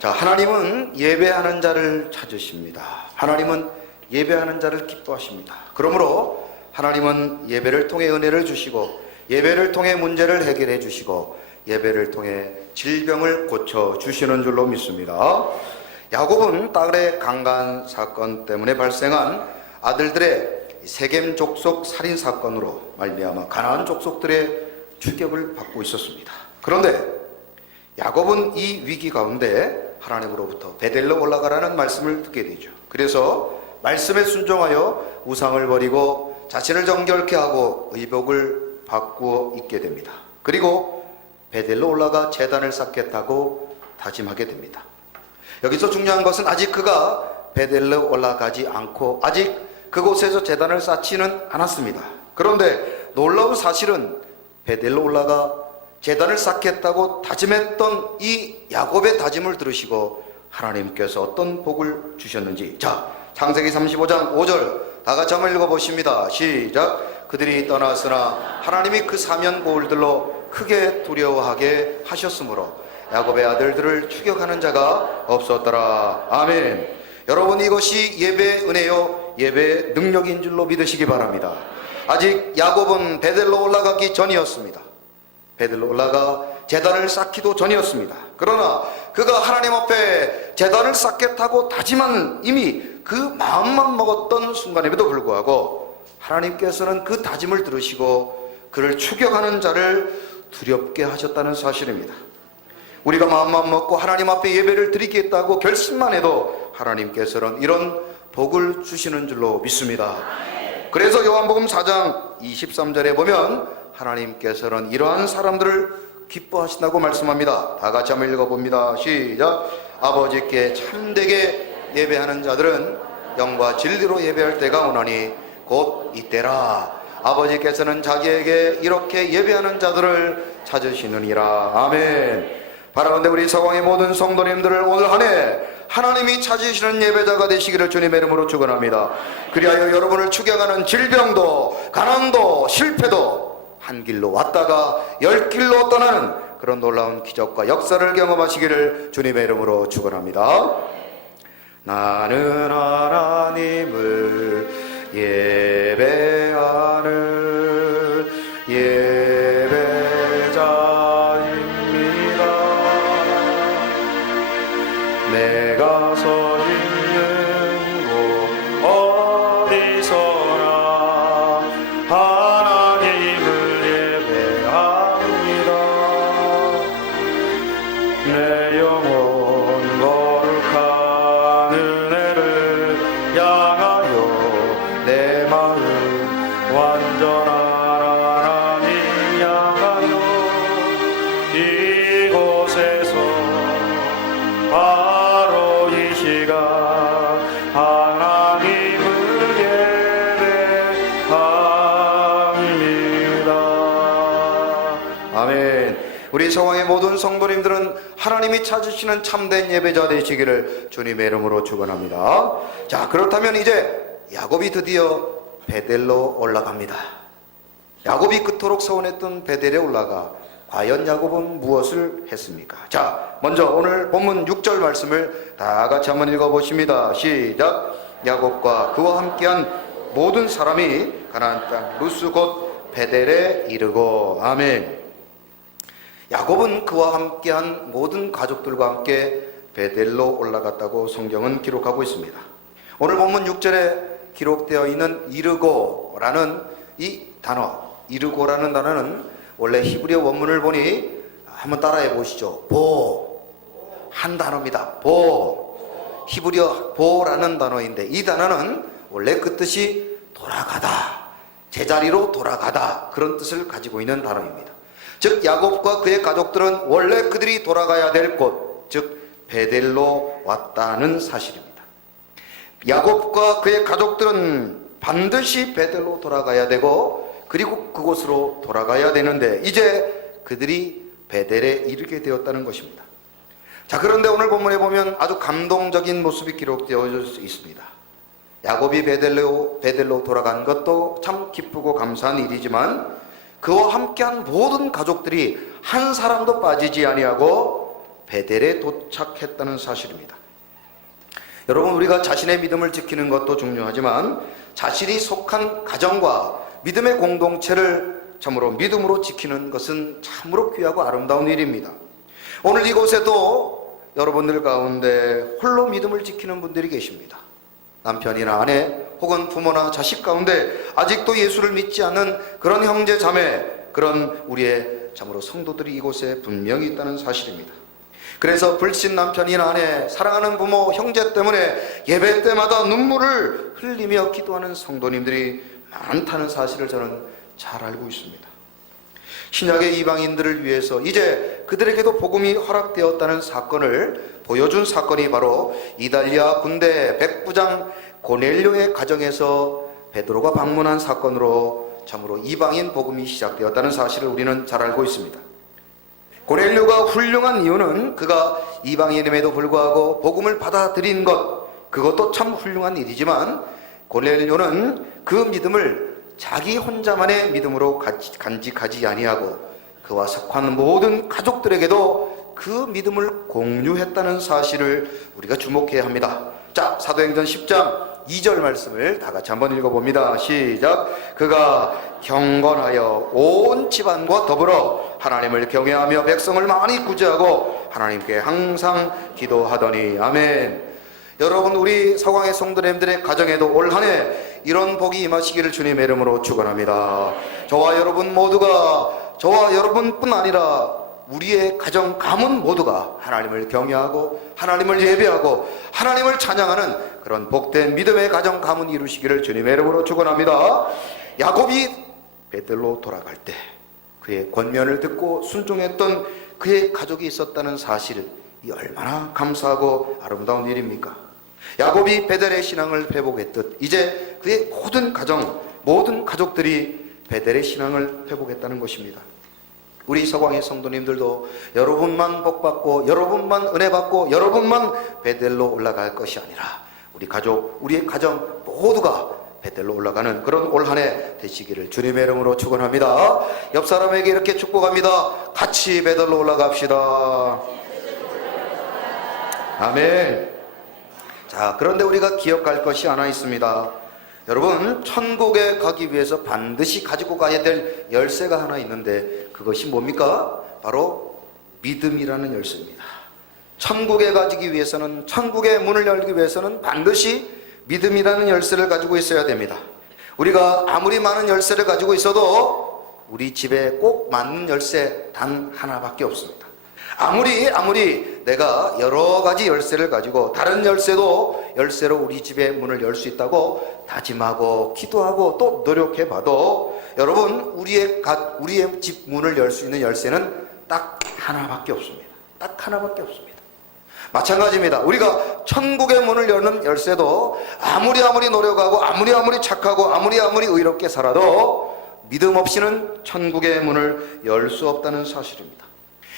자, 하나님은 예배하는 자를 찾으십니다. 하나님은 예배하는 자를 기뻐하십니다. 그러므로 하나님은 예배를 통해 은혜를 주시고, 예배를 통해 문제를 해결해 주시고, 예배를 통해 질병을 고쳐 주시는 줄로 믿습니다. 야곱은 딸의 강간 사건 때문에 발생한 아들들의 세겜 족속 살인 사건으로 말미암아 가나안 족속들의 추격을 받고 있었습니다. 그런데 야곱은 이 위기 가운데 하나님으로부터 베델로 올라가라는 말씀을 듣게 되죠. 그래서 말씀에 순종하여 우상을 버리고 자신을 정결케 하고 의복을 바꾸어 입게 됩니다. 그리고 베델로 올라가 제단을 쌓겠다고 다짐하게 됩니다. 여기서 중요한 것은 아직 그가 베델로 올라가지 않고 아직 그곳에서 제단을 쌓지는 않았습니다. 그런데 놀라운 사실은 베델로 올라가 제단을 쌓겠다고 다짐했던 이 야곱의 다짐을 들으시고 하나님께서 어떤 복을 주셨는지, 자, 창세기 35장 5절 다 같이 한번 읽어보십니다. 시작. 그들이 떠났으나 하나님이 그 사면 고울들로 크게 두려워하게 하셨으므로 야곱의 아들들을 추격하는 자가 없었더라. 아멘. 여러분, 이것이 예배의 은혜요 예배의 능력인 줄로 믿으시기 바랍니다. 아직 야곱은 베델로 올라가기 전이었습니다. 베델로 올라가 제단을 쌓기도 전이었습니다. 그러나 그가 하나님 앞에 제단을 쌓겠다고 다짐한 이미 그 마음만 먹었던 순간임에도 불구하고 하나님께서는 그 다짐을 들으시고 그를 추격하는 자를 두렵게 하셨다는 사실입니다. 우리가 마음만 먹고 하나님 앞에 예배를 드리겠다고 결심만 해도 하나님께서는 이런 복을 주시는 줄로 믿습니다. 그래서 요한복음 4장 23절에 보면 하나님께서는 이러한 사람들을 기뻐하신다고 말씀합니다. 다 같이 한번 읽어봅니다. 시작. 아버지께 참되게 예배하는 자들은 영과 진리로 예배할 때가 오나니 곧 이때라. 아버지께서는 자기에게 이렇게 예배하는 자들을 찾으시느니라. 아멘. 바라건대 우리 서광의 모든 성도님들을 오늘 한 해 하나님이 찾으시는 예배자가 되시기를 주님의 이름으로 축원합니다. 그리하여 여러분을 추격하는 질병도 가난도 실패도 한 길로 왔다가 열 길로 떠나는 그런 놀라운 기적과 역사를 경험하시기를 주님의 이름으로 축원합니다. 나는 하나님을 예배하는 예배자입니다. 내가 서 있는 곳 어디서나 하나님을 예배합니다. 내 영혼 거룩한 은혜를 향하여 내 마음 완전한 하나님 향하여 이곳에서 바로 이 시간 하나님을 예배합니다. 아멘. 우리 성황의 모든 성도님들은 하나님이 찾으시는 참된 예배자 되시기를 주님의 이름으로 축원합니다. 자, 그렇다면 이제 야곱이 드디어 베델로 올라갑니다. 야곱이 그토록 서원했던 베델에 올라가 과연 야곱은 무엇을 했습니까? 자, 먼저 오늘 본문 6절 말씀을 다 같이 한번 읽어보십니다. 시작. 야곱과 그와 함께한 모든 사람이 가나안 땅 루스 곧 베델에 이르고. 아멘. 야곱은 그와 함께한 모든 가족들과 함께 베델로 올라갔다고 성경은 기록하고 있습니다. 오늘 본문 6절에 기록되어 있는 이르고라는 이 단어, 이르고라는 단어는 원래 히브리어 원문을 보니 한번 따라해 보시죠. 한 단어입니다. 히브리어 보라는 단어인데 이 단어는 원래 그 뜻이 돌아가다, 제자리로 돌아가다, 그런 뜻을 가지고 있는 단어입니다. 즉 야곱과 그의 가족들은 원래 그들이 돌아가야 될 곳, 즉 베델로 왔다는 사실입니다. 야곱과 그의 가족들은 반드시 베델로 돌아가야 되고 그리고 그곳으로 돌아가야 되는데 이제 그들이 베델에 이르게 되었다는 것입니다. 자, 그런데 오늘 본문에 보면 아주 감동적인 모습이 기록되어 있습니다. 야곱이 베델로 돌아간 것도 참 기쁘고 감사한 일이지만 그와 함께한 모든 가족들이 한 사람도 빠지지 아니하고 베델에 도착했다는 사실입니다. 여러분, 우리가 자신의 믿음을 지키는 것도 중요하지만 자신이 속한 가정과 믿음의 공동체를 참으로 믿음으로 지키는 것은 참으로 귀하고 아름다운 일입니다. 오늘 이곳에도 여러분들 가운데 홀로 믿음을 지키는 분들이 계십니다. 남편이나 아내 혹은 부모나 자식 가운데 아직도 예수를 믿지 않는 그런 형제 자매, 그런 우리의 참으로 성도들이 이곳에 분명히 있다는 사실입니다. 그래서 불신 남편이나 아내, 사랑하는 부모, 형제 때문에 예배 때마다 눈물을 흘리며 기도하는 성도님들이 많다는 사실을 저는 잘 알고 있습니다. 신약의 이방인들을 위해서 이제 그들에게도 복음이 허락되었다는 사건을 보여준 사건이 바로 이달리아 군대 백부장 고넬료의 가정에서 베드로가 방문한 사건으로 참으로 이방인 복음이 시작되었다는 사실을 우리는 잘 알고 있습니다. 고넬료가 훌륭한 이유는 그가 이방인임에도 불구하고 복음을 받아들인 것, 그것도 참 훌륭한 일이지만 고넬료는 그 믿음을 자기 혼자만의 믿음으로 간직하지 아니하고 그와 속한 모든 가족들에게도 그 믿음을 공유했다는 사실을 우리가 주목해야 합니다. 자, 사도행전 10장 2절 말씀을 다 같이 한번 읽어봅니다. 시작. 그가 경건하여 온 집안과 더불어 하나님을 경외하며 백성을 많이 구제하고 하나님께 항상 기도하더니. 아멘. 여러분, 우리 서광의 성도님들의 가정에도 올 한 해 이런 복이 임하시기를 주님의 이름으로 축원합니다. 저와 여러분 모두가, 저와 여러분뿐 아니라 우리의 가정 가문 모두가 하나님을 경외하고 하나님을 예배하고 하나님을 찬양하는 그런 복된 믿음의 가정 가문 이루시기를 주님의 이름으로 축원합니다. 야곱이 베들로 돌아갈 때 그의 권면을 듣고 순종했던 그의 가족이 있었다는 사실, 이 얼마나 감사하고 아름다운 일입니까? 야곱이 베델의 신앙을 회복했듯 이제 그의 모든 가정, 모든 가족들이 베델의 신앙을 회복했다는 것입니다. 우리 서광의 성도님들도 여러분만 복받고 여러분만 은혜받고 여러분만 베델로 올라갈 것이 아니라 우리 가족, 우리의 가정 모두가 베델로 올라가는 그런 올 한 해 되시기를 주님의 이름으로 축원합니다. 옆 사람에게 이렇게 축복합니다. 같이 베델로 올라갑시다. 아멘. 자, 그런데 우리가 기억할 것이 하나 있습니다. 여러분, 천국에 가기 위해서 반드시 가지고 가야 될 열쇠가 하나 있는데 그것이 뭡니까? 바로 믿음이라는 열쇠입니다. 천국에 가기 위해서는, 천국의 문을 열기 위해서는 반드시 믿음이라는 열쇠를 가지고 있어야 됩니다. 우리가 아무리 많은 열쇠를 가지고 있어도 우리 집에 꼭 맞는 열쇠 단 하나밖에 없습니다. 아무리 내가 여러 가지 열쇠를 가지고 다른 열쇠로 우리 집의 문을 열 수 있다고 다짐하고 기도하고 또 노력해봐도 여러분, 우리의 집 문을 열 수 있는 열쇠는 딱 하나밖에 없습니다. 딱 하나밖에 없습니다. 마찬가지입니다. 우리가 천국의 문을 여는 열쇠도 아무리 노력하고 아무리 착하고 아무리 의롭게 살아도 믿음 없이는 천국의 문을 열 수 없다는 사실입니다.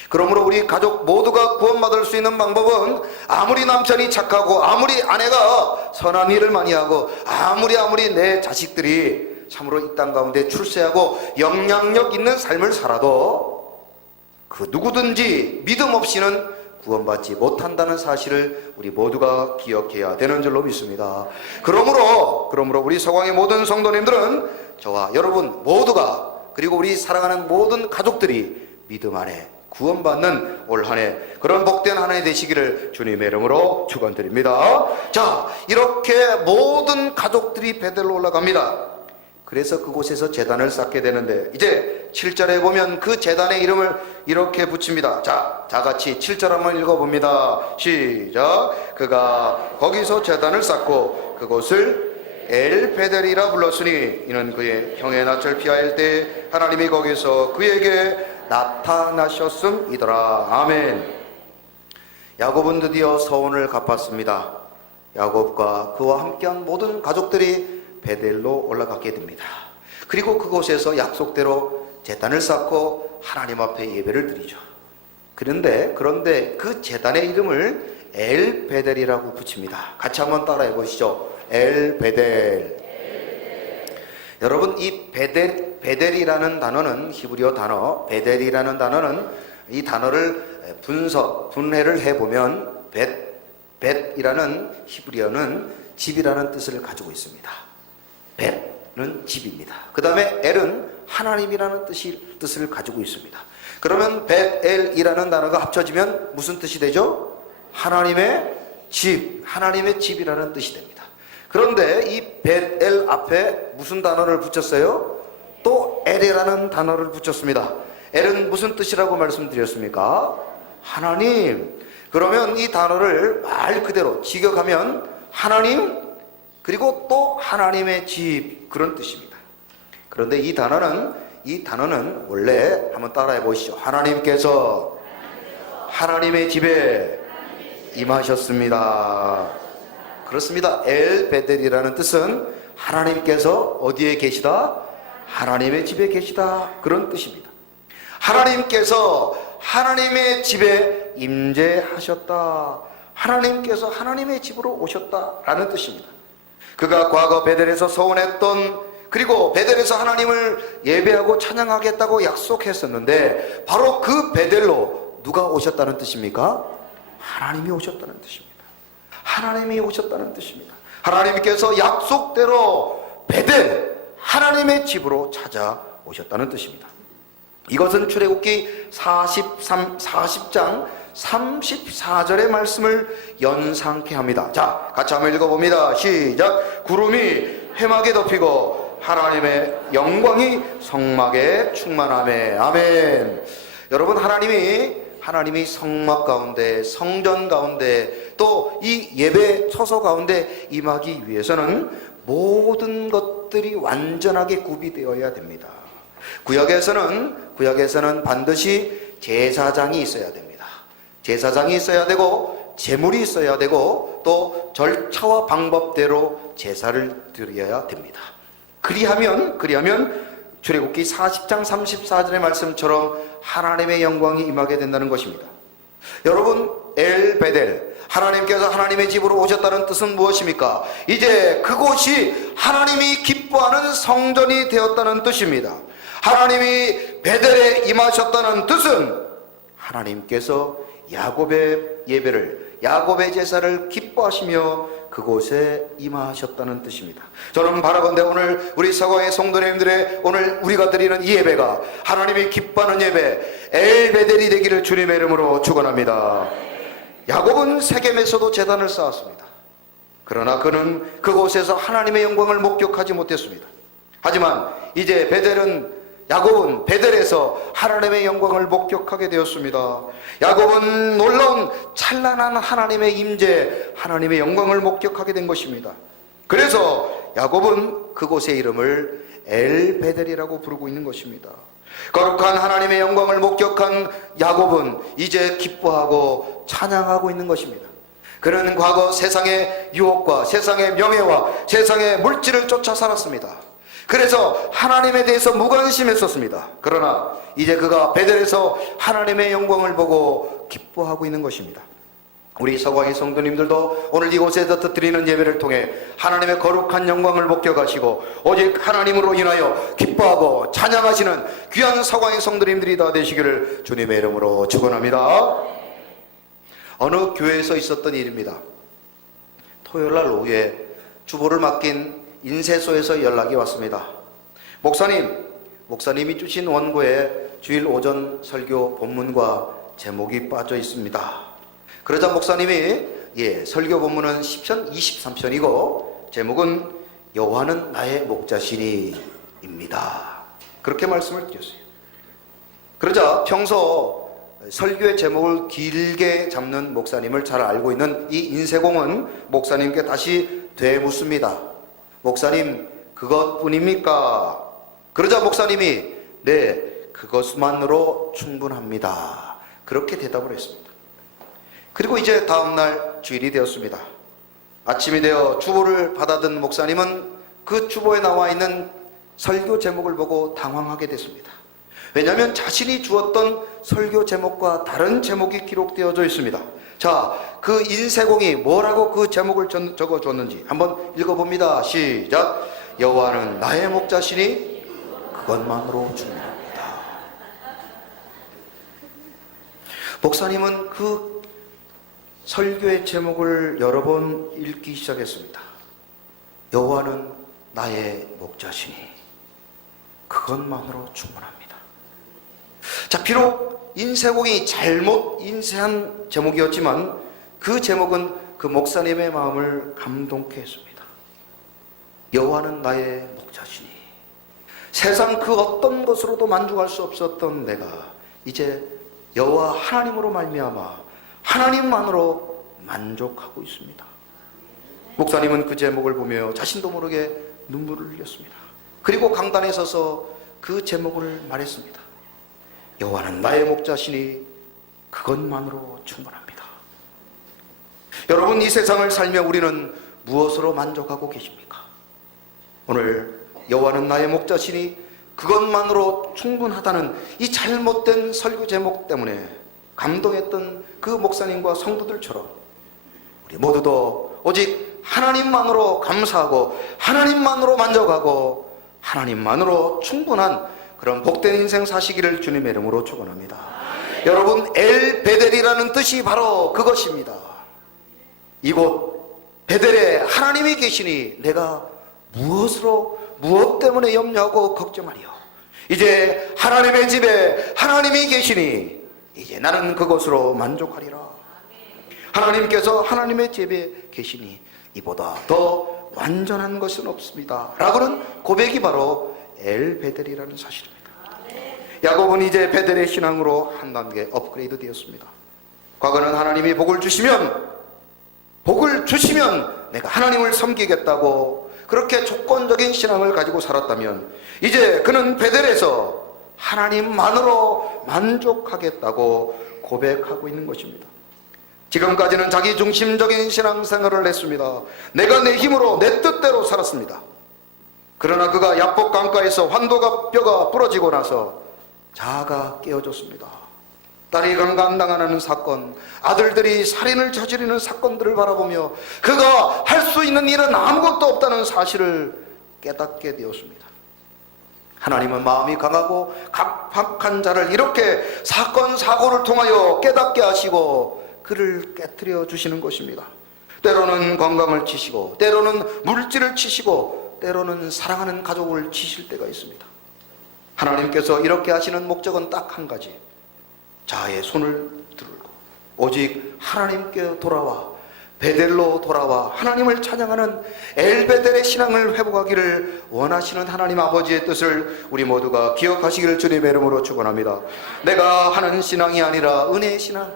그러므로 우리 가족 모두가 구원받을 수 있는 방법은 아무리 남편이 착하고 아무리 아내가 선한 일을 많이 하고 아무리 내 자식들이 참으로 이 땅 가운데 출세하고 영향력 있는 삶을 살아도 그 누구든지 믿음 없이는 구원받지 못한다는 사실을 우리 모두가 기억해야 되는 줄로 믿습니다. 그러므로 우리 서광의 모든 성도님들은 저와 여러분 모두가, 그리고 우리 사랑하는 모든 가족들이 믿음 안에 구원받는 올 한 해, 그런 복된 한 해 되시기를 주님의 이름으로 축원드립니다. 자, 이렇게 모든 가족들이 베델로 올라갑니다. 그래서 그곳에서 제단을 쌓게 되는데 이제 7절에 보면 그 제단의 이름을 이렇게 붙입니다. 자, 같이 7절 한번 읽어봅니다. 시작. 그가 거기서 제단을 쌓고 그곳을 엘베델이라 불렀으니 이는 그의 형의 낯을 피하일 때 하나님이 거기서 그에게 나타나셨음이더라. 아멘. 야곱은 드디어 서원을 갚았습니다. 야곱과 그와 함께한 모든 가족들이 베델로 올라가게 됩니다. 그리고 그곳에서 약속대로 제단을 쌓고 하나님 앞에 예배를 드리죠. 그런데 그 제단의 이름을 엘베델이라고 붙입니다. 같이 한번 따라해 보시죠. 엘베델. 여러분, 이 베델이라는 단어는 히브리어 단어, 베델이라는 단어는 이 단어를 분해를 해보면 벳이라는 히브리어는 집이라는 뜻을 가지고 있습니다. 벳은 집입니다. 그 다음에 엘은 하나님이라는 뜻을 가지고 있습니다. 그러면 벳엘이라는 단어가 합쳐지면 무슨 뜻이 되죠? 하나님의 집, 하나님의 집이라는 뜻이 됩니다. 그런데 이 벳엘 앞에 무슨 단어를 붙였어요? 또 엘이라는 단어를 붙였습니다. 엘은 무슨 뜻이라고 말씀드렸습니까? 하나님. 그러면 이 단어를 말 그대로 직역하면 하나님 그리고 또 하나님의 집, 그런 뜻입니다. 그런데 이 단어는 원래 한번 따라해 보시죠. 하나님께서 하나님의 집에 임하셨습니다. 그렇습니다. 엘 베델이라는 뜻은 하나님께서 어디에 계시다? 하나님의 집에 계시다, 그런 뜻입니다. 하나님께서 하나님의 집에 임재하셨다. 하나님께서 하나님의 집으로 오셨다라는 뜻입니다. 그가 과거 베델에서 서원했던, 그리고 베델에서 하나님을 예배하고 찬양하겠다고 약속했었는데 바로 그 베델로 누가 오셨다는 뜻입니까? 하나님이 오셨다는 뜻입니다. 하나님이 오셨다는 뜻입니다. 하나님께서 약속대로 베델, 하나님의 집으로 찾아오셨다는 뜻입니다. 이것은 출애굽기 40장 34절의 말씀을 연상케 합니다. 자, 같이 한번 읽어봅니다. 시작. 구름이 회막에 덮이고 하나님의 영광이 성막에 충만하매. 아멘. 여러분, 하나님이 성막 가운데, 성전 가운데, 또 이 예배 처소 가운데 임하기 위해서는 모든 것들이 완전하게 구비되어야 됩니다. 구약에서는 반드시 제사장이 있어야 됩니다. 제사장이 있어야 되고 제물이 있어야 되고 또 절차와 방법대로 제사를 드려야 됩니다. 그리하면 출애굽기 40장 34절의 말씀처럼 하나님의 영광이 임하게 된다는 것입니다. 여러분, 엘베델, 하나님께서 하나님의 집으로 오셨다는 뜻은 무엇입니까? 이제 그곳이 하나님이 기뻐하는 성전이 되었다는 뜻입니다. 하나님이 베델에 임하셨다는 뜻은 하나님께서 야곱의 예배를, 야곱의 제사를 기뻐하시며 그곳에 임하셨다는 뜻입니다. 저는 바라건대 오늘 우리 서거의 성도님들의 오늘 우리가 드리는 이 예배가 하나님이 기뻐하는 예배, 엘베델이 되기를 주님의 이름으로 축원합니다. 야곱은 세겜에서도 제단을 쌓았습니다. 그러나 그는 그곳에서 하나님의 영광을 목격하지 못했습니다. 하지만 이제 야곱은 베델에서 하나님의 영광을 목격하게 되었습니다. 야곱은 놀라운 찬란한 하나님의 임재, 하나님의 영광을 목격하게 된 것입니다. 그래서 야곱은 그곳의 이름을 엘베델이라고 부르고 있는 것입니다. 거룩한 하나님의 영광을 목격한 야곱은 이제 기뻐하고 찬양하고 있는 것입니다. 그는 과거 세상의 유혹과 세상의 명예와 세상의 물질을 쫓아 살았습니다. 그래서 하나님에 대해서 무관심했었습니다. 그러나 이제 그가 베델에서 하나님의 영광을 보고 기뻐하고 있는 것입니다. 우리 서광의 성도님들도 오늘 이곳에서 드리는 예배를 통해 하나님의 거룩한 영광을 목격하시고 오직 하나님으로 인하여 기뻐하고 찬양하시는 귀한 서광의 성도님들이 다 되시기를 주님의 이름으로 축원합니다. 어느 교회에서 있었던 일입니다. 토요일날 오후에 주보를 맡긴 인쇄소에서 연락이 왔습니다. 목사님이 주신 원고에 주일 오전 설교 본문과 제목이 빠져 있습니다. 그러자 목사님이 설교 본문은 10편 23편이고 제목은 여호와는 나의 목자시니입니다. 그렇게 말씀을 드렸어요. 그러자 평소 설교의 제목을 길게 잡는 목사님을 잘 알고 있는 이 인쇄공은 목사님께 다시 되묻습니다. 목사님, 그것뿐입니까? 그러자 목사님이 네, 그것만으로 충분합니다. 그렇게 대답을 했습니다. 그리고 이제 다음날 주일이 되었습니다. 아침이 되어 주보를 받아든 목사님은 그 주보에 나와 있는 설교 제목을 보고 당황하게 됐습니다. 왜냐하면 자신이 주었던 설교 제목과 다른 제목이 기록되어져 있습니다. 자, 그 인쇄공이 뭐라고 그 제목을 적어줬는지 한번 읽어봅니다. 시작. 여호와는 나의 목자시니 그것만으로 충분합니다. 목사님은 그 설교의 제목을 여러 번 읽기 시작했습니다. 여호와는 나의 목자시니 그것만으로 충분합니다. 자, 비록 인쇄곡이 잘못 인쇄한 제목이었지만 그 제목은 그 목사님의 마음을 감동케 했습니다. 여호와는 나의 목자시니 세상 그 어떤 것으로도 만족할 수 없었던 내가 이제 여호와 하나님으로 말미암아 하나님만으로 만족하고 있습니다. 목사님은 그 제목을 보며 자신도 모르게 눈물을 흘렸습니다. 그리고 강단에 서서 그 제목을 말했습니다. 여호와는 나의 목자시니 그것만으로 충분합니다. 여러분, 이 세상을 살며 우리는 무엇으로 만족하고 계십니까? 오늘 여호와는 나의 목자시니 그것만으로 충분하다는 이 잘못된 설교 제목 때문에 감동했던 그 목사님과 성도들처럼 우리 모두도 오직 하나님만으로 감사하고 하나님만으로 만족하고 하나님만으로 충분한 그런 복된 인생 사시기를 주님의 이름으로 축원합니다. 여러분, 엘 베델이라는 뜻이 바로 그것입니다. 이곳 베델에 하나님이 계시니 내가 무엇 때문에 염려하고 걱정하리요? 이제 하나님의 집에 하나님이 계시니 이제 나는 그것으로 만족하리라. 하나님께서 하나님의 집에 계시니 이보다 더 완전한 것은 없습니다 라고는 고백이 바로 엘 베델이라는 사실입니다. 야곱은 이제 베델의 신앙으로 한 단계 업그레이드 되었습니다. 과거는 하나님이 복을 주시면 내가 하나님을 섬기겠다고 그렇게 조건적인 신앙을 가지고 살았다면 이제 그는 베델에서 하나님만으로 만족하겠다고 고백하고 있는 것입니다. 지금까지는 자기 중심적인 신앙생활을 했습니다. 내가 내 힘으로 내 뜻대로 살았습니다. 그러나 그가 야복 강가에서 환도가 뼈가 부러지고 나서 자아가 깨어졌습니다. 딸이 강간당하는 사건, 아들들이 살인을 저지르는 사건들을 바라보며 그가 할 수 있는 일은 아무것도 없다는 사실을 깨닫게 되었습니다. 하나님은 마음이 강하고 각박한 자를 이렇게 사건 사고를 통하여 깨닫게 하시고 그를 깨트려 주시는 것입니다. 때로는 건강을 치시고 때로는 물질을 치시고 때로는 사랑하는 가족을 치실 때가 있습니다. 하나님께서 이렇게 하시는 목적은 딱 한 가지, 자아의 손을 들고 오직 하나님께 돌아와 베델로 돌아와 하나님을 찬양하는 엘베델의 신앙을 회복하기를 원하시는 하나님 아버지의 뜻을 우리 모두가 기억하시기를 주님의 이름으로 축원합니다. 내가 하는 신앙이 아니라 은혜의 신앙,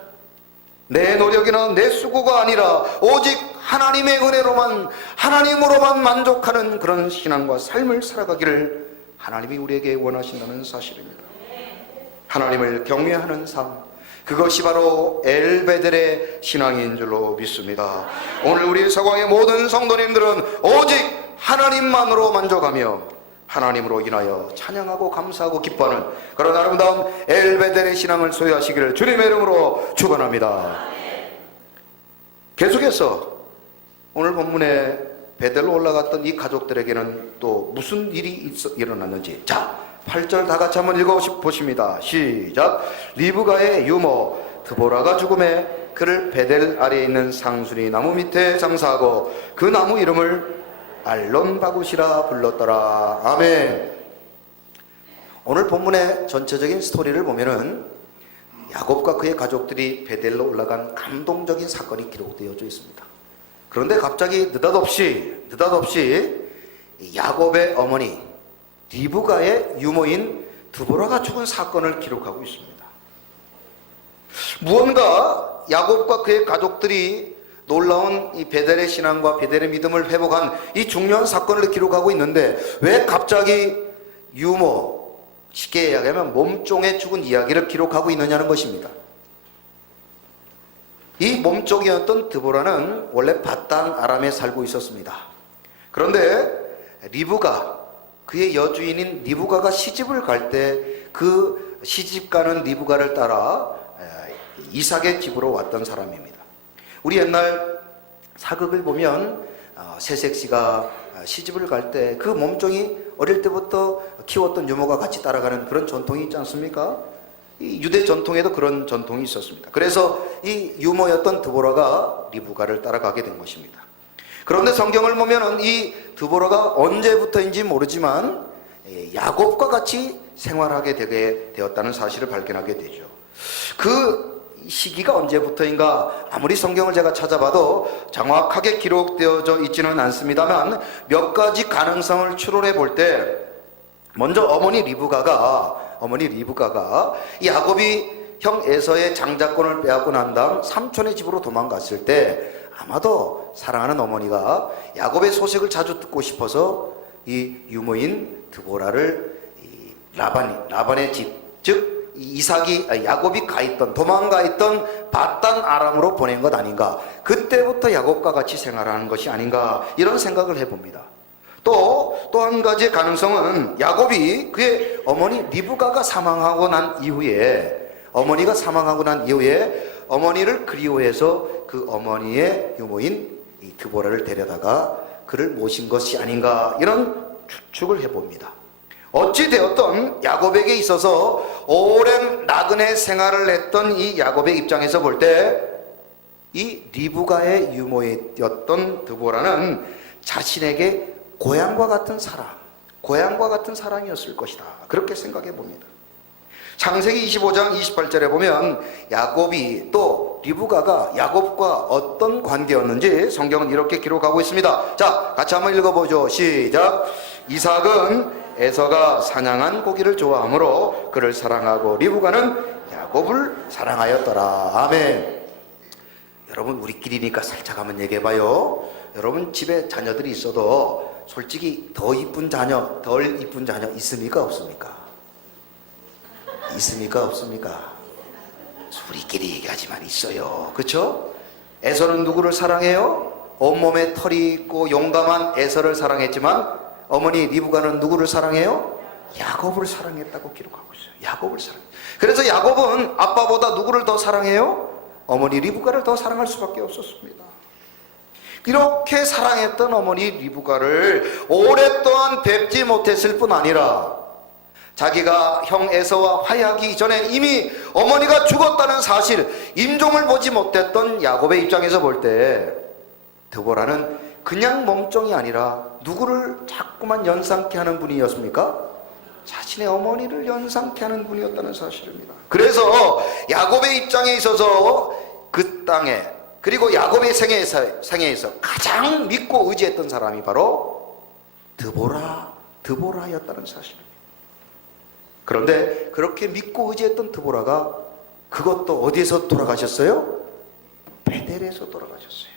내 노력이나 내 수고가 아니라 오직 하나님의 은혜로만, 하나님으로만 만족하는 그런 신앙과 삶을 살아가기를 하나님이 우리에게 원하신다는 사실입니다. 하나님을 경외하는 삶, 그것이 바로 엘베델의 신앙인 줄로 믿습니다. 오늘 우리 서광의 모든 성도님들은 오직 하나님만으로 만족하며 하나님으로 인하여 찬양하고 감사하고 기뻐하는 그런 아름다운 엘베델의 신앙을 소유하시기를 주님의 이름으로 축원합니다. 계속해서 오늘 본문에 베델로 올라갔던 이 가족들에게는 또 무슨 일이 일어났는지, 자, 8절 다 같이 한번 읽어보십니다. 시작. 리브가의 유모 드보라가 죽음에 그를 베델 아래에 있는 상수리 나무 밑에 장사하고 그 나무 이름을 알론바굿이라 불렀더라. 아멘. 오늘 본문의 전체적인 스토리를 보면은 야곱과 그의 가족들이 베델로 올라간 감동적인 사건이 기록되어져 있습니다. 그런데 갑자기 느닷없이 야곱의 어머니 리브가의 유모인 드보라가 죽은 사건을 기록하고 있습니다. 무언가 야곱과 그의 가족들이 놀라운 이 베델의 신앙과 베델의 믿음을 회복한 이 중요한 사건을 기록하고 있는데 왜 갑자기 유모, 쉽게 이야기하면 몸종에 죽은 이야기를 기록하고 있느냐는 것입니다. 이 몸종이었던 드보라는 원래 바단 아람에 살고 있었습니다. 그런데 리브가, 그의 여주인인 리브가가 시집을 갈 때 그 시집가는 리브가를 따라 이삭의 집으로 왔던 사람입니다. 우리 옛날 사극을 보면 새색시가 시집을 갈 때 그 몸종이 어릴 때부터 키웠던 유모가 같이 따라가는 그런 전통이 있지 않습니까? 이 유대 전통에도 그런 전통이 있었습니다. 그래서 이 유모였던 드보라가 리브가를 따라가게 된 것입니다. 그런데 성경을 보면은 이 드보라가 언제부터인지 모르지만 야곱과 같이 생활하게 되게 되었다는 사실을 발견하게 되죠. 그 시기가 언제부터인가 아무리 성경을 제가 찾아봐도 정확하게 기록되어져 있지는 않습니다만 몇 가지 가능성을 추론해 볼 때 먼저 어머니 리브가가 야곱이 형 에서의 장자권을 빼앗고 난 다음 삼촌의 집으로 도망갔을 때 아마도 사랑하는 어머니가 야곱의 소식을 자주 듣고 싶어서 이 유모인 드보라를 라반의 집, 즉 야곱이 도망가 있던 바단 아람으로 보낸 것 아닌가. 그때부터 야곱과 같이 생활하는 것이 아닌가, 이런 생각을 해봅니다. 또 한 가지 가능성은 야곱이 그의 어머니 리브가가 사망하고 난 이후에 어머니를 그리워해서 그 어머니의 유모인 이 드보라를 데려다가 그를 모신 것이 아닌가, 이런 추측을 해봅니다. 어찌되었던 야곱에게 있어서 오랜 나그네 생활을 했던 이 야곱의 입장에서 볼 때 이 리브가의 유모였던 드보라는 자신에게 고향과 같은 사랑이었을 것이다, 그렇게 생각해 봅니다. 창세기 25장 28절에 보면 야곱이 또 리브가가 야곱과 어떤 관계였는지 성경은 이렇게 기록하고 있습니다. 자, 같이 한번 읽어보죠. 시작. 이삭은 에서가 사냥한 고기를 좋아하므로 그를 사랑하고 리브가는 야곱을 사랑하였더라. 아멘. 여러분, 우리끼리니까 살짝 한번 얘기해봐요. 여러분 집에 자녀들이 있어도 솔직히 더 이쁜 자녀, 덜 이쁜 자녀 있습니까, 없습니까? 있습니까, 없습니까? 우리끼리 얘기하지만 있어요. 그렇죠? 에서는 누구를 사랑해요? 온몸에 털이 있고 용감한 에서를 사랑했지만 어머니 리브가는 누구를 사랑해요? 야곱을 사랑했다고 기록하고 있어요. 야곱을 사랑해요. 그래서 야곱은 아빠보다 누구를 더 사랑해요? 어머니 리브가를 더 사랑할 수밖에 없었습니다. 이렇게 사랑했던 어머니 리브가를 오랫동안 뵙지 못했을 뿐 아니라 자기가 형 에서와 화해하기 전에 이미 어머니가 죽었다는 사실, 임종을 보지 못했던 야곱의 입장에서 볼 때 드보라는 그냥 몸종이 아니라 누구를 자꾸만 연상케 하는 분이었습니까? 자신의 어머니를 연상케 하는 분이었다는 사실입니다. 그래서 야곱의 입장에 있어서 그 땅에, 그리고 야곱의 생애에서 가장 믿고 의지했던 사람이 바로 드보라였다는 사실입니다. 그런데 그렇게 믿고 의지했던 드보라가 그것도 어디에서 돌아가셨어요? 베델에서 돌아가셨어요.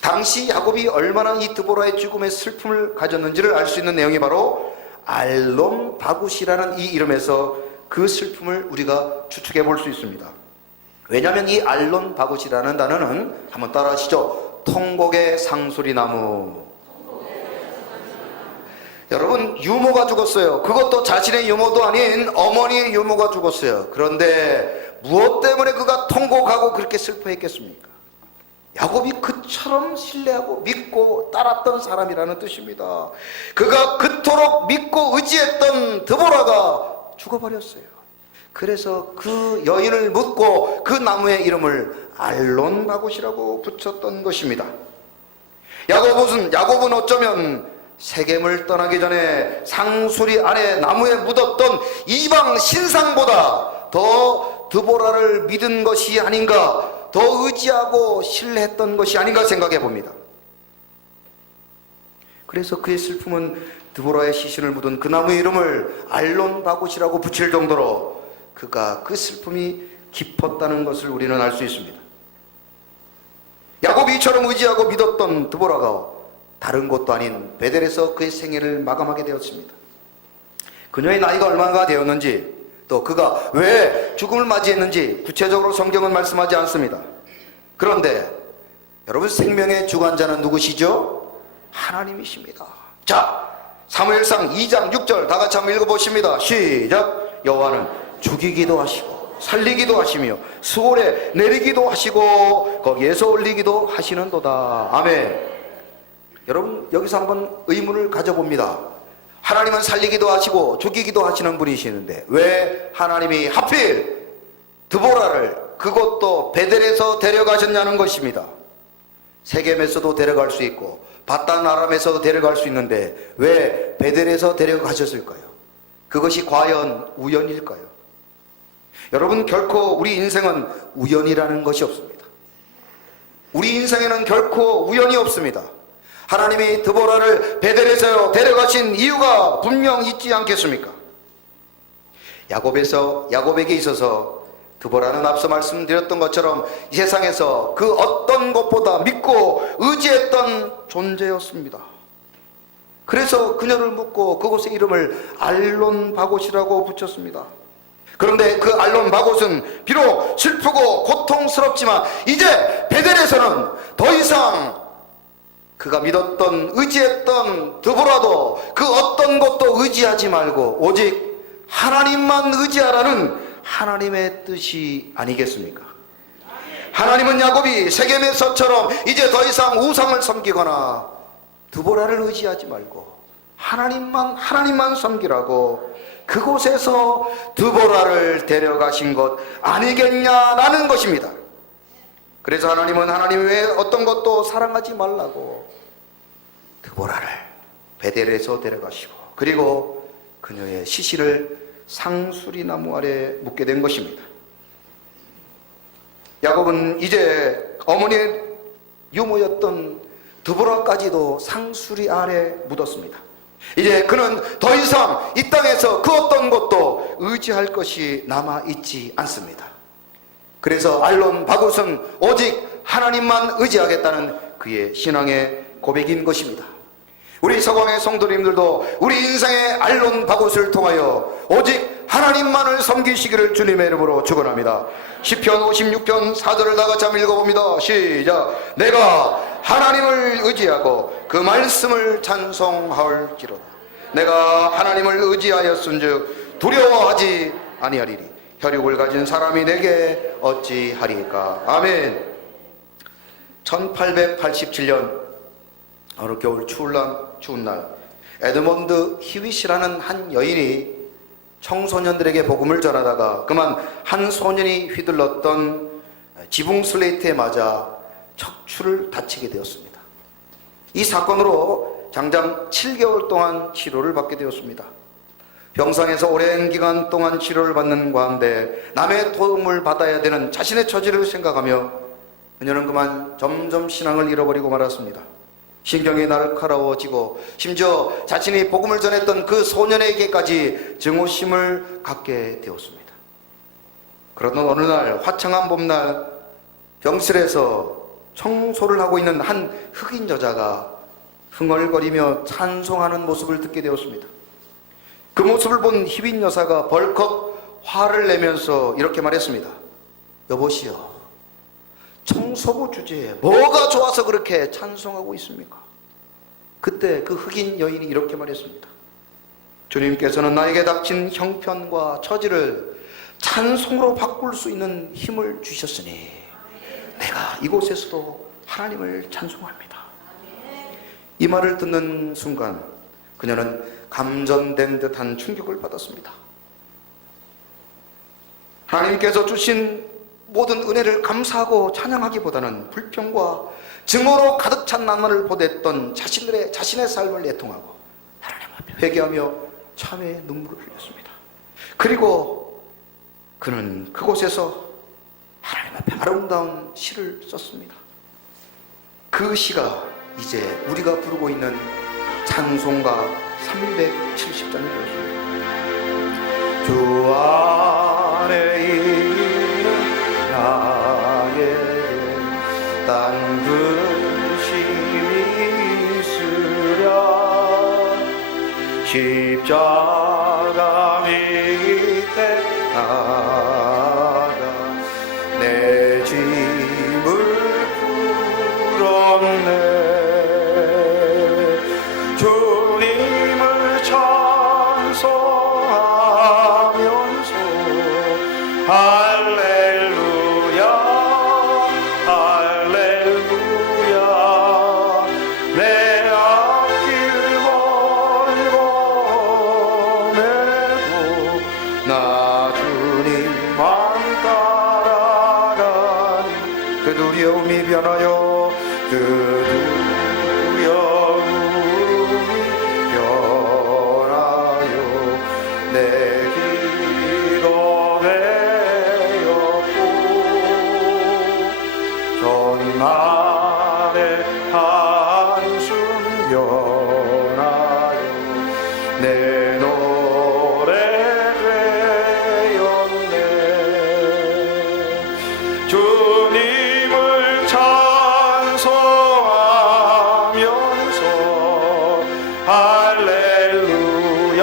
당시 야곱이 얼마나 이 드보라의 죽음의 슬픔을 가졌는지를 알 수 있는 내용이 바로 알론 바굿이라는 이 이름에서 그 슬픔을 우리가 추측해 볼 수 있습니다. 왜냐하면 이 알론 바굿이라는 단어는 한번 따라 하시죠. 통곡의 상수리나무. 여러분, 유모가 죽었어요. 그것도 자신의 유모도 아닌 어머니의 유모가 죽었어요. 그런데 무엇 때문에 그가 통곡하고 그렇게 슬퍼했겠습니까? 야곱이 그처럼 신뢰하고 믿고 따랐던 사람이라는 뜻입니다. 그가 그토록 믿고 의지했던 드보라가 죽어버렸어요. 그래서 그 여인을 묻고 그 나무의 이름을 알론 바굿이라고 붙였던 것입니다. 야곱은 어쩌면 세겜을 떠나기 전에 상수리 아래 나무에 묻었던 이방 신상보다 더 드보라를 믿은 것이 아닌가, 더 의지하고 신뢰했던 것이 아닌가 생각해 봅니다. 그래서 그의 슬픔은 드보라의 시신을 묻은 그 나무의 이름을 알론 바굿이라고 붙일 정도로 그가 그 슬픔이 깊었다는 것을 우리는 알 수 있습니다. 야곱이 이처럼 의지하고 믿었던 드보라가 다른 곳도 아닌 베델에서 그의 생애를 마감하게 되었습니다. 그녀의 나이가 얼마나 되었는지, 또 그가 왜 죽음을 맞이했는지 구체적으로 성경은 말씀하지 않습니다. 그런데 여러분, 생명의 주관자는 누구시죠? 하나님이십니다. 자, 사무엘상 2장 6절 다 같이 한번 읽어보십니다. 시작. 여호와는 죽이기도 하시고 살리기도 하시며 수월에 내리기도 하시고 거기에서 올리기도 하시는도다. 아멘. 여러분, 여기서 한번 의문을 가져봅니다. 하나님은 살리기도 하시고 죽이기도 하시는 분이시는데 왜 하나님이 하필 드보라를 그것도 베델에서 데려가셨냐는 것입니다. 세겜에서도 데려갈 수 있고 바단 아람에서도 데려갈 수 있는데 왜 베델에서 데려가셨을까요? 그것이 과연 우연일까요? 여러분, 결코 우리 인생은 우연이라는 것이 없습니다. 우리 인생에는 결코 우연이 없습니다. 하나님이 드보라를 베델에서 데려가신 이유가 분명 있지 않겠습니까? 야곱에게 있어서 드보라는 앞서 말씀드렸던 것처럼 이 세상에서 그 어떤 것보다 믿고 의지했던 존재였습니다. 그래서 그녀를 묻고 그곳의 이름을 알론바곳이라고 붙였습니다. 그런데 그 알론바곳은 비록 슬프고 고통스럽지만 이제 베델에서는 더 이상 그가 믿었던 의지했던 드보라도 그 어떤 것도 의지하지 말고 오직 하나님만 의지하라는 하나님의 뜻이 아니겠습니까? 하나님은 야곱이 세겜에서처럼 이제 더 이상 우상을 섬기거나 드보라를 의지하지 말고 하나님만 섬기라고 그곳에서 드보라를 데려가신 것 아니겠냐라는 것입니다. 그래서 하나님은 하나님 외에 어떤 것도 사랑하지 말라고 드보라를 베델에서 데려가시고 그리고 그녀의 시신을 상수리나무 아래 묻게 된 것입니다. 야곱은 이제 어머니의 유모였던 드보라까지도 상수리 아래 묻었습니다. 이제 그는 더 이상 이 땅에서 그 어떤 것도 의지할 것이 남아있지 않습니다. 그래서 알론바곳은 오직 하나님만 의지하겠다는 그의 신앙의 고백인 것입니다. 우리 서광의 성도님들도 우리 인생의 알론바곳을 통하여 오직 하나님만을 섬기시기를 주님의 이름으로 축원합니다. 시편 56편 4절을 다 같이 한번 읽어봅니다. 시작. 내가 하나님을 의지하고 그 말씀을 찬송할지로다. 내가 하나님을 의지하였은즉 두려워하지 아니하리니 혈육을 가진 사람이 내게 어찌하리까. 아멘. 1887년 어느 겨울 추운 날 에드먼드 히윗이라는 한 여인이 청소년들에게 복음을 전하다가 그만 한 소년이 휘둘렀던 지붕 슬레이트에 맞아 척추를 다치게 되었습니다. 이 사건으로 장장 7개월 동안 치료를 받게 되었습니다. 병상에서 오랜 기간 동안 치료를 받는 가운데 남의 도움을 받아야 되는 자신의 처지를 생각하며 그녀는 그만 점점 신앙을 잃어버리고 말았습니다. 신경이 날카로워지고 심지어 자신이 복음을 전했던 그 소년에게까지 증오심을 갖게 되었습니다. 그러던 어느 날 화창한 봄날 병실에서 청소를 하고 있는 한 흑인 여자가 흥얼거리며 찬송하는 모습을 듣게 되었습니다. 그 모습을 본 히빈 여사가 벌컥 화를 내면서 이렇게 말했습니다. 여보시오, 청소부 주제에 뭐가 좋아서 그렇게 찬송하고 있습니까? 그때 그 흑인 여인이 이렇게 말했습니다. 주님께서는 나에게 닥친 형편과 처지를 찬송으로 바꿀 수 있는 힘을 주셨으니 내가 이곳에서도 하나님을 찬송합니다. 이 말을 듣는 순간 그녀는 감전된 듯한 충격을 받았습니다. 하나님께서 주신 모든 은혜를 감사하고 찬양하기보다는 불평과 증오로 가득 찬 낭만을 보냈던 자신의 삶을 애통하고 하나님 앞에 회개하며 참회의 눈물을 흘렸습니다. 그리고 그는 그곳에서 하나님 앞에 아름다운 시를 썼습니다. 그 시가 이제 우리가 부르고 있는 찬송가 370장이었습니다. 주 안에 있는 나의 딴 근심이 있으랴 십자가 밑에 나가 내 짐을 풀었네. 주님을 찬송하면서 할렐루야 할렐루야 내 앞길 걸고 변하여 그 두려움이 변하여 내 기도 되었고 전날의 한숨 변하여 내 노래 되었네. 주님을 찬송하면서 할렐루야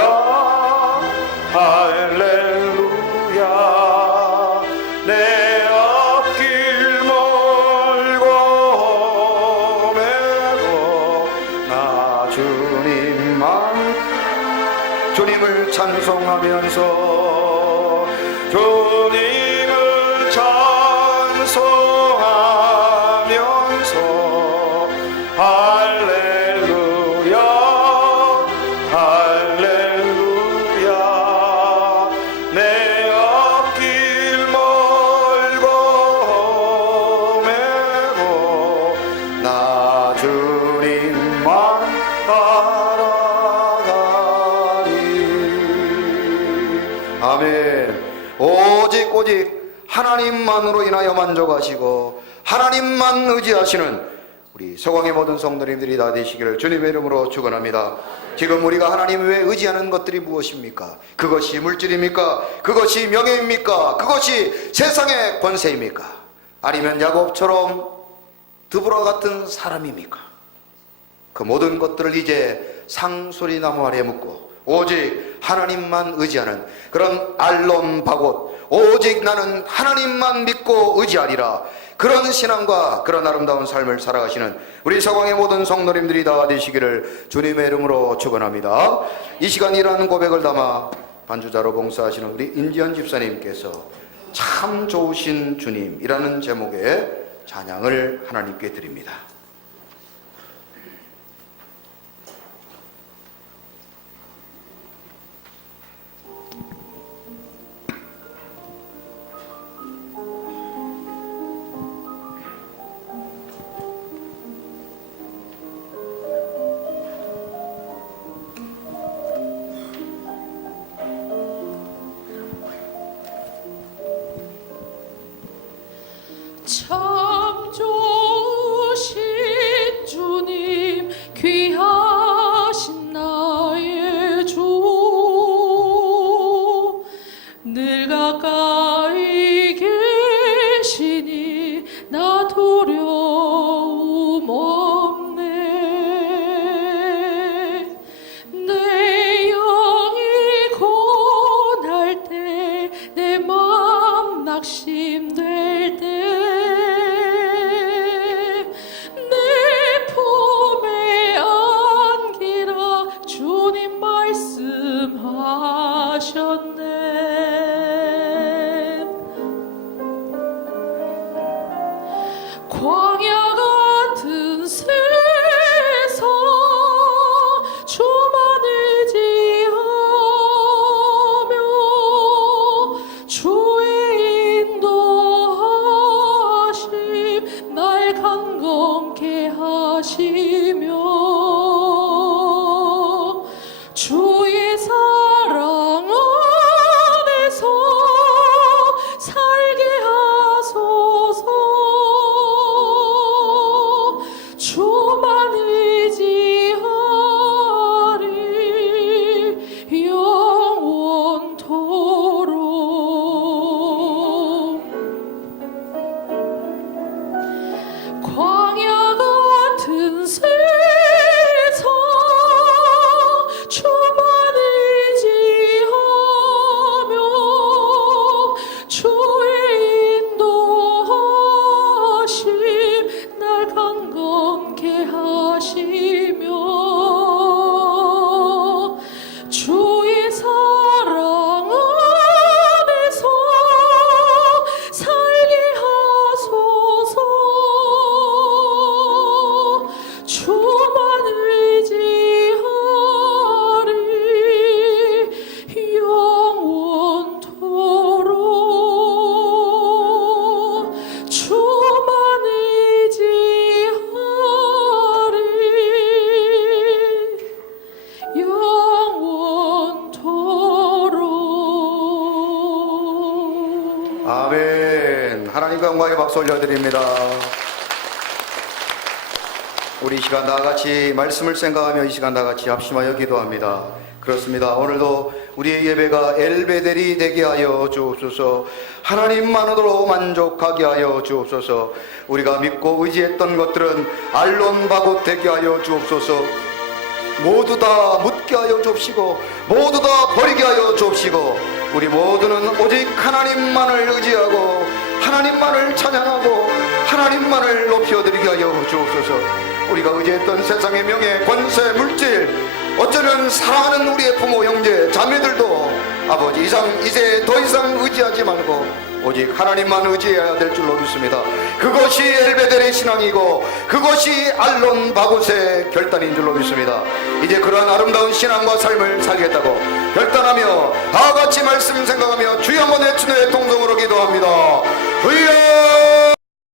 할렐루야 내 앞길 멀고 험해도 나 주님을 찬송하면서 주님을 찬송하면서 할렐루야 할렐루야 내 앞길 멀고 험해도 나 주님만 따라가리. 아멘. 오직 하나님만으로 인하여 만족하시고 하나님만 의지하시는 우리 서광의 모든 성도님들이 다 되시기를 주님의 이름으로 축원합니다. 지금 우리가 하나님 외에 의지하는 것들이 무엇입니까? 그것이 물질입니까? 그것이 명예입니까? 그것이 세상의 권세입니까? 아니면 야곱처럼 드보라 같은 사람입니까? 그 모든 것들을 이제 상소리나무 아래 묻고 오직 하나님만 의지하는 그런 알론바곳, 오직 나는 하나님만 믿고 의지하리라, 그런 신앙과 그런 아름다운 삶을 살아가시는 우리 서광의 모든 성도님들이 다 되시기를 주님의 이름으로 축원합니다. 이 시간 이러한 고백을 담아 반주자로 봉사하시는 우리 임지연 집사님께서 참 좋으신 주님이라는 제목의 찬양을 하나님께 드립니다. 참 좋으신 주님, 귀하신 나의 주, 늘 가까이 계시니 나 두려움 없네. 내 영이 고날 때, 내 맘 낙심될 때, 광야 같은 세상 주만 의지하며 주의 인도하심 날 강건케 하시며 주의 사랑 안에서 살게 하소서. 주만 의지하리 영원토록. 광야 같은 영광의 박수 올려드립니다. 우리 이 시간 다같이 말씀을 생각하며 이 시간 다같이 합심하여 기도합니다. 그렇습니다. 오늘도 우리의 예배가 엘베델이 되게 하여 주옵소서. 하나님만으로 만족하게 하여 주옵소서. 우리가 믿고 의지했던 것들은 알론바곳 되게 하여 주옵소서. 모두 다 묻게 하여 주옵시고 모두 다 버리게 하여 주옵시고 우리 모두는 오직 하나님만을 의지하고 하나님만을 찬양하고 하나님만을 높여드리게 하여 주옵소서. 우리가 의지했던 세상의 명예, 권세, 물질, 어쩌면 사랑하는 우리의 부모, 형제, 자매들도 아버지 이제 더 이상 의지하지 말고 오직 하나님만 의지해야 될 줄로 믿습니다. 그것이 엘베델의 신앙이고 그것이 알론 바곳의 결단인 줄로 믿습니다. 이제 그러한 아름다운 신앙과 삶을 살겠다고 결단하며 다같이 말씀 생각하며 주여 한번 외치는 통성으로 기도합니다. 주여